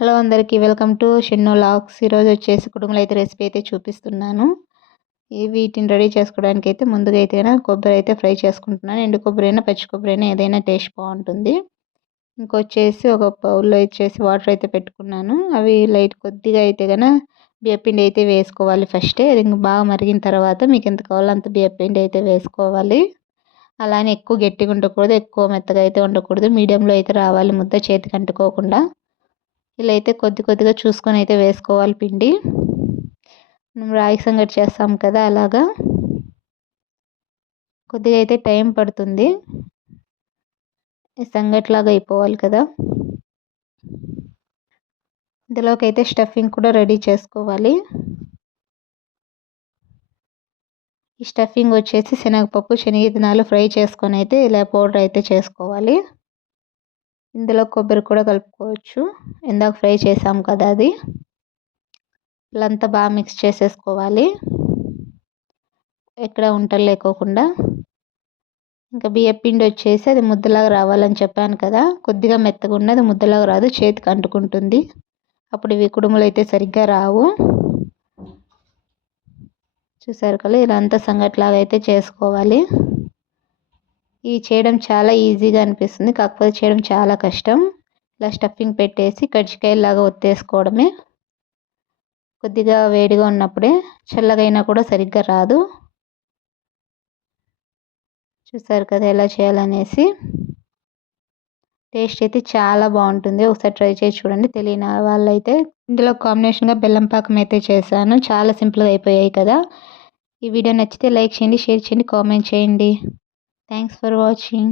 Hello అందరికీ welcome to షిన్ను logs. ఈరోజు వచ్చేసి కుడుములు అయితే రెసిపీ అయితే చూపిస్తున్నాను. వీటిని రెడీ చేసుకోవడానికి అయితే ముందుగా అయితే కొబ్బరి అయితే ఫ్రై చేసుకుంటున్నాను. ఎండు కొబ్బరి అయినా పచ్చి కొబ్బరి అయినా ఏదైనా టేస్ట్ బాగుంటుంది. ఇంకొచ్చేసి ఒక బౌల్లో వచ్చేసి వాటర్ అయితే పెట్టుకున్నాను. అవి లైట్ కొద్దిగా అయితే బియ్యపిండి అయితే వేసుకోవాలి ఫస్టే. అది బాగా మరిగిన తర్వాత మీకు ఎంత కావాలో అంత బియ్యపిండి అయితే వేసుకోవాలి. అలానే ఎక్కువ గట్టిగా ఉండకూడదు, ఎక్కువ మెత్తగా అయితే ఉండకూడదు. మీడియంలో అయితే రావాలి, ముద్ద చేతికి అంటుకోకుండా. ఇలా అయితే కొద్ది కొద్దిగా చూసుకొని అయితే వేసుకోవాలి పిండి. మనం రాగి సంగటి చేస్తాం కదా, అలాగా కొద్దిగా అయితే టైం పడుతుంది. సంగటిలాగా అయిపోవాలి కదా. ఇందులోకి అయితే స్టఫింగ్ కూడా రెడీ చేసుకోవాలి. ఈ స్టఫింగ్ వచ్చేసి శనగపప్పు, శనగిత్తనాలు ఫ్రై చేసుకొని అయితే ఇలా పౌడర్ అయితే చేసుకోవాలి. ఇందులో కొబ్బరి కూడా కలుపుకోవచ్చు, ఇందాక ఫ్రై చేసాం కదా అది. ఇలా అంతా బాగా మిక్స్ చేసేసుకోవాలి, ఎక్కడ ఉంటలు లేకోకుండా. ఇంకా బియ్యపిండి వచ్చేసి అది ముద్దలాగా రావాలని చెప్పాను కదా, కొద్దిగా మెత్తగా ఉన్నది ముద్దలాగా రాదు, చేతికి అంటుకుంటుంది. అప్పుడు ఇవి కుడుములు అయితే సరిగ్గా రావు. చూసారు కదా, ఇలా అంతా సంగట్లాగా అయితే చేసుకోవాలి. ఇవి చేయడం చాలా ఈజీగా అనిపిస్తుంది, కాకపోతే చేయడం చాలా కష్టం. ఇలా స్టఫింగ్ పెట్టేసి కజ్జికాయలాగా ఒత్తేసుకోవడమే. కొద్దిగా వేడిగా ఉన్నప్పుడే, చల్లగా అయినా కూడా సరిగ్గా రాదు. చూసారు కదా ఎలా చేయాలనేసి. టేస్ట్ అయితే చాలా బాగుంటుంది, ఒకసారి ట్రై చేసి చూడండి. తెలియని వాళ్ళైతే ఇందులో కాంబినేషన్గా బెల్లం పాకం అయితే చేశాను. చాలా సింపుల్గా అయిపోయాయి కదా. ఈ వీడియో నచ్చితే లైక్ చేయండి, షేర్ చేయండి, కామెంట్ చేయండి. Thanks for watching.